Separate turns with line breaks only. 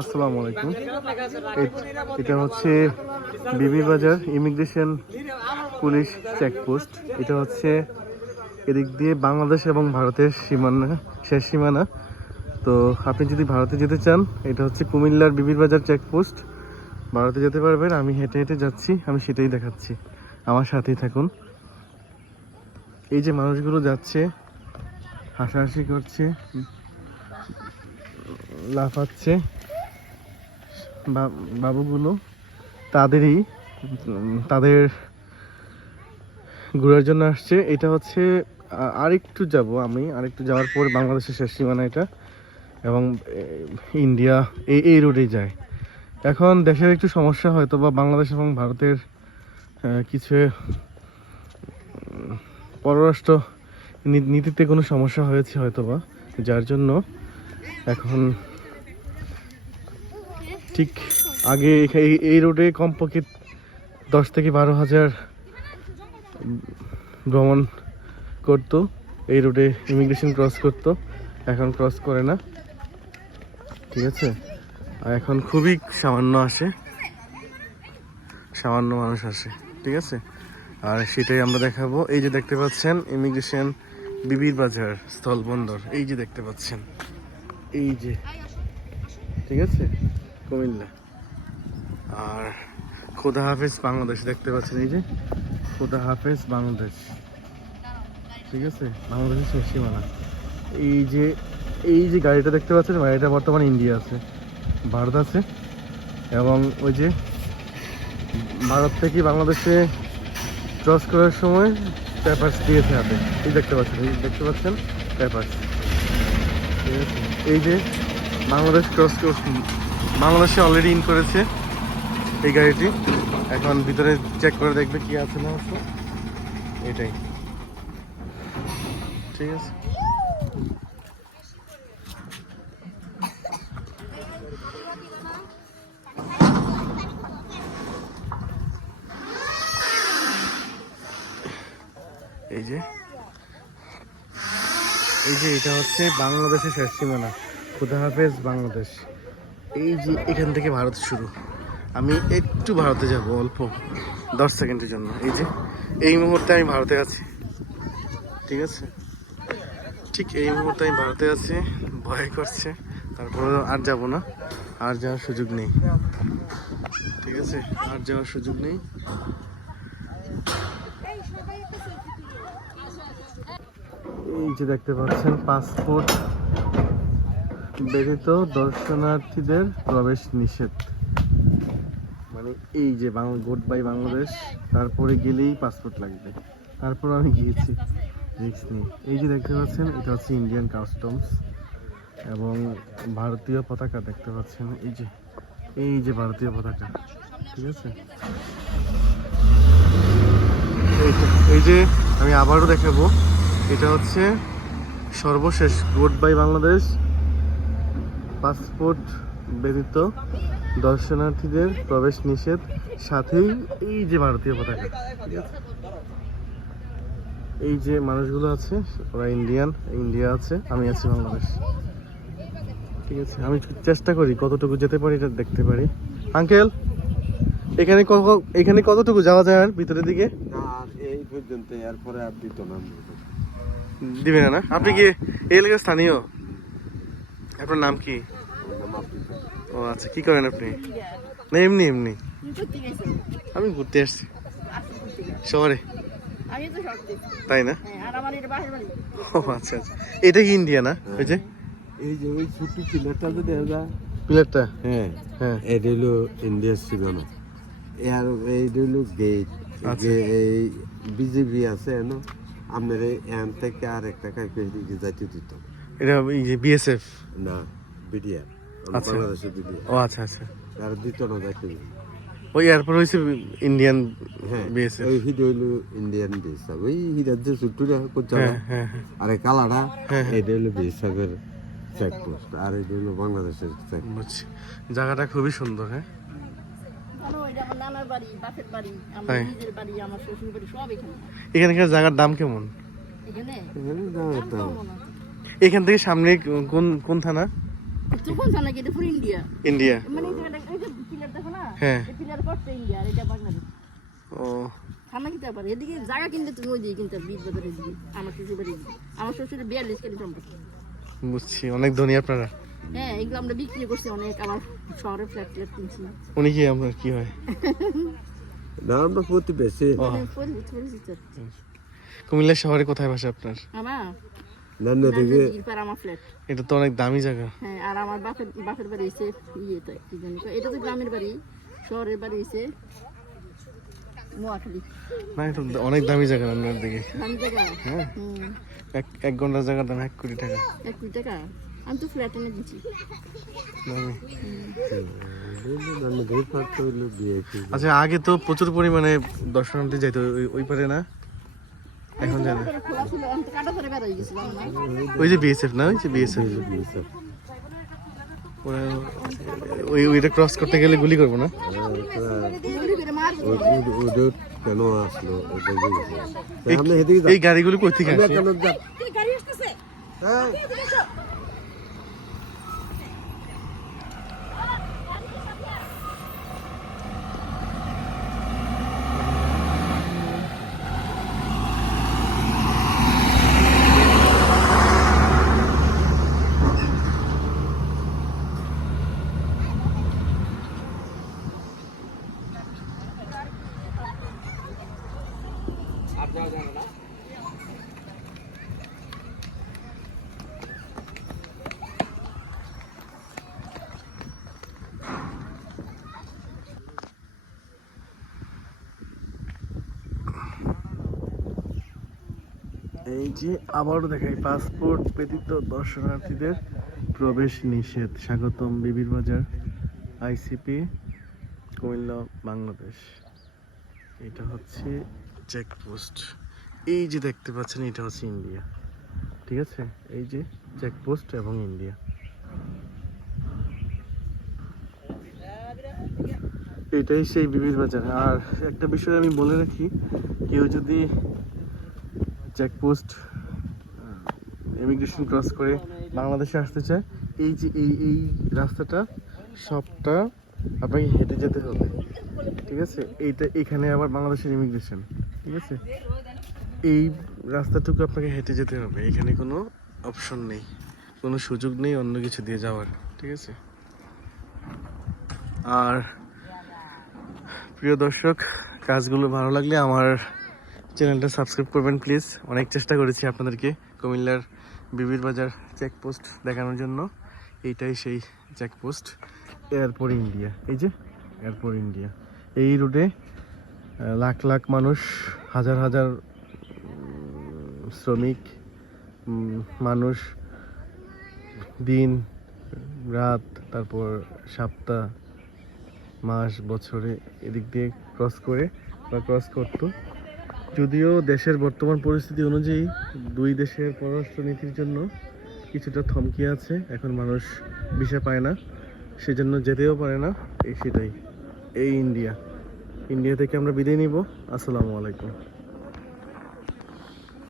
আসসালামু আলাইকুম। এটা হচ্ছে বিবি বাজার ইমিগ্রেশন পুলিশ চেকপোস্ট। এটা হচ্ছে এদিক দিয়ে বাংলাদেশ এবং ভারতের সীমানা, শেষ সীমানা। তো আপনি যদি ভারতে যেতে চান, এটা হচ্ছে কুমিল্লার বিবির বাজার চেকপোস্ট। ভারতে যেতে পারবেন, আমি হেঁটে হেঁটে যাচ্ছি, আমি সেটাই দেখাচ্ছি। আমার সাথেই থাকুন। এই যে মানুষগুলো যাচ্ছে, হাসাহাসি করছে, লাফাচ্ছে বাবুগুলো তাদেরই, তাদের ঘোরার জন্য আসছে। এটা হচ্ছে আরেকটু যাব আমি, আরেকটু যাওয়ার পর বাংলাদেশের শেষ সীমানা এটা, এবং ইন্ডিয়া এই এই রোডেই যায়। এখন দেশের একটু সমস্যা হয়তো বা বাংলাদেশ এবং ভারতের কিছু পররাষ্ট্র নীতিতে কোনো সমস্যা হয়েছে হয়তো বা, যার জন্য এখন ঠিক আগে এই- রোডে কমপক্ষে দশ থেকে বারো হাজার ভ্রমণ করতো, এই রোডে ইমিগ্রেশন ক্রস করতো, এখন ক্রস করে না, ঠিক আছে? এখন খুবই সামান্য আসে। সামান্য মানুষ আসে, ঠিক আছে? আর সেটাই আমরা দেখাবো। এই যে দেখতে পাচ্ছেন ইমিগ্রেশন বিবির বাজার, স্থলবন্দর। এই যে দেখতে পাচ্ছেন, এই যে, ঠিক আছে? কুমিল্লা। আর খোদা হাফেজ বাংলাদেশ, দেখতে পাচ্ছেন এই যে, খোদা হাফেজ বাংলাদেশ। ঠিক আছে? বাংলাদেশের সীমানা। এই যে এই যে গাড়িটা দেখতে পাচ্ছেন, গাড়িটা বর্তমানে ইন্ডিয়া আছে। ভারত আছে এবং ওই যে ভারত থেকে বাংলাদেশে ক্রস করার সময় পেপার্স দিয়েছে হাতে। এই দেখতে পাচ্ছেন, এই দেখতে পাচ্ছেন পেপার্স এই যে বাংলাদেশ ক্রস বাংলাদেশে অলরেডি ইন করেছে এই গাড়িটি। এখন ভিতরে চেক করে দেখবে কি আছে না আছে। এটাই। ঠিক আছে? এই যে। এই যে এটা হচ্ছে বাংলাদেশের শেষ সীমানা। খুদা হাফেজ বাংলাদেশ। এই যে এখান থেকে ভারত শুরু। আমি একটু ভারতে যাব অল্প, দশ সেকেন্ডের জন্য। এই যে, এই মুহূর্তে আমি ভারতে আছি। ঠিক আছে? ঠিক এই মুহূর্তে আমি ভারতে আছি। ভয় করছে। তারপরে আর যাব না। আর যাওয়ার সুযোগ নেই। ঠিক আছে? আর যাওয়ার সুযোগ নেই। এই যে দেখতে পাচ্ছেন, পাসপোর্ট ব্যতীত দর্শনার্থীদের প্রবেশ নিষেধ। মানে এই যে গুড বাই বাংলাদেশ, তারপরে গেলেই পাসপোর্ট লাগবে। তারপর আমি গিয়েছি রিক্স নিয়ে এই যে দেখতে পাচ্ছেন, এটা হচ্ছে ইন্ডিয়ান কাস্টমস এবং ভারতীয় পতাকা দেখতে পাচ্ছেন। এই যে এই যে ভারতীয় পতাকা, ঠিক আছে? এই যে- এই যে আমি আবারও দেখাবো। এটা হচ্ছে সর্বশেষ গুড বাই বাংলাদেশ। পাসপোর্ট ব্যতীত দর্শনার্থীদের প্রবেশ নিষেধ, সাথেই এই যে ভারতীয় পতাকা। এই যে মানুষগুলো আছে, ওরা ইন্ডিয়ান ইন্ডিয়া আছে, আমি আছি বাংলাদেশ। ঠিক আছে? আমি চেষ্টা করি কতটুকু যেতে পারি, এটা দেখতে পারি। আঙ্কেল, এখানে এখানে কতটুকু যাওয়া যায় আর ভিতরের দিকে?
এই পর্যন্ত, এরপরে আর দিত না।
দিবে না না? আপনি কি এই এলাকার স্থানীয়? আপনার নাম কি? ও আচ্ছা কি করেন আপনি? না এমনি এমনি। আমি ঘুরতে আসছি। শহরে? তাই না? ও আচ্ছা আচ্ছা। এটা কি ইন্ডিয়া না? ওই যে?
এই যে ওই ছোট্ট পিলারটা যে দেখা যায়
প্লেটটা
হ্যাঁ
হ্যাঁ।
এটা হলো ইন্ডিয়ার সীমানা আর এইটা হলো গেট
আচ্ছা।
এই বিজেপি আছে এনো? আমাদের এখান থেকে আর একটা কাইকে দিকে যাইতে দিত।
এটা বিএসএফ
না বিডিআর
আচ্ছা।
বাংলাদেশের বিডিআর
ও আচ্ছা আচ্ছা।
আর দিত না যাইতে
ওই এরপর হয়েছে ইন্ডিয়ান
হ্যাঁ
বিএসএফ
ওই হিডে হইল ইন্ডিয়ান বিএসএফ ওই হিডার যে ছোট্টটা করছে আর এই কালাটা। এটা হলো বিএসএফের চেকপোস্ট আর এটা হলো বাংলাদেশের চেক
বুঝছি। জায়গাটা খুবই সুন্দর হ্যাঁ? এখানকার জায়গার দাম কেমন?
এখানে?
এখানে দাম
দাম
দাম
কম না
এখান থেকে সামনে কোন কোন থানা?
ইন্ডিয়া মানে
হ্যাঁ।
এই পিলার করতে ইন্ডিয়া আর এটা বাংলাদেশ
ও।
খানা কিনতে পারে। এদিকে জায়গা কিনতে তুমি ওই দিকে কিনতে বীজ বাজারের দিকে আমার শ্বশুর দিকে আমার শ্বশুরের বিয়াল্লিশ কেজি সম্পত্তি।
বুঝছি অনেক ধনী আপনারা।
হ্যাঁ এগুলো আমরা বিক্রি করছি অনেক আমার শহরে ফ্ল্যাট ফ্ল্যাট কিনছি।
উনি কি আপনার কি হয়?
না আমরা প্রতিবেশী
পরিচিত
কুমিল্লা শহরে কোথায় বাসা আপনার?
আমার?
এটা তো অনেক দামি জায়গা।
হ্যাঁ আর আমার বাপের বাপের বাড়ি এসে ইয়ে তো কি জানি এটা তো গ্রামের বাড়ি শহরের বাড়ি এসে
না এটা অনেক দামি জায়গা আপনার দিকে।
দামি জায়গা?
হ্যাঁ। এক এক ঘণ্টার জায়গার দাম এক কোটি টাকা।
এক কোটি টাকা? আমি তো ফ্ল্যাট এনে দিচ্ছি
বিয়ে কি
আচ্ছা আগে তো প্রচুর পরিমাণে দর্শনার্থী যাইতো ওই- ওই পারে না? এখন জানা ওই যে বিএসএফ না? ওই যে বিএসএফ ওই ওইটা ক্রস করতে গেলে গুলি করব না?
কেন আসলো?
এই গাড়িগুলো কই থেকে
আমরা
আসে?
এই
যে আবারও দেখাই, পাসপোর্ট ব্যতীত দর্শনার্থীদের প্রবেশ নিষেধ। স্বাগতম বিবির বাজার, আইসিপি, কুমিল্লা, বাংলাদেশ। এটা হচ্ছে চেকপোস্ট এই যে দেখতে পাচ্ছেন, এটা হচ্ছে ইন্ডিয়া। ঠিক আছে? এই যে চেকপোস্ট এবং ইন্ডিয়া। এটাই সেই বিবির বাজার। আর একটা বিষয় আমি বলে রাখি, কেউ যদি চেকপোস্ট ইমিগ্রেশন ক্রস করে বাংলাদেশে আসতে চায়। এই যে, এই এই রাস্তাটা, সবটা আপনাকে হেঁটে যেতে হবে। ঠিক আছে? এইটা, এখানে আবার বাংলাদেশের ইমিগ্রেশন ঠিক আছে? এই রাস্তাটুকু আপনাকে হেঁটে যেতে হবে। এখানে কোনো অপশন নেই। কোনো সুযোগ নেই অন্য কিছু দিয়ে যাওয়ার। ঠিক আছে? আর প্রিয় দর্শক, কাজগুলো ভালো লাগলে আমার চ্যানেলটা সাবস্ক্রাইব করবেন, প্লিজ। অনেক চেষ্টা করেছি আপনাদেরকে কুমিল্লার বিবির বাজার চেকপোস্ট দেখানোর জন্য। এইটাই সেই চেকপোস্ট এয়ারপোর্ট ইন্ডিয়া এই যে এয়ারপোর্ট ইন্ডিয়া এই রুটে লাখ লাখ মানুষ, হাজার হাজার শ্রমিক মানুষ, দিন, রাত, তারপর সপ্তাহ, মাস, বছরে এদিক দিয়ে ক্রস করে বা ক্রস করতো। যদিও দেশের বর্তমান পরিস্থিতি অনুযায়ী দুই দেশের পররাষ্ট্রনীতির জন্য কিছুটা থমকি আছে, এখন মানুষ ভিসা পায় না, সেজন্য যেতেও পারে না, এই সেটাই। এই ইন্ডিয়া। ইন্ডিয়া থেকে আমরা বিদায় নিব। আসসালামু আলাইকুম।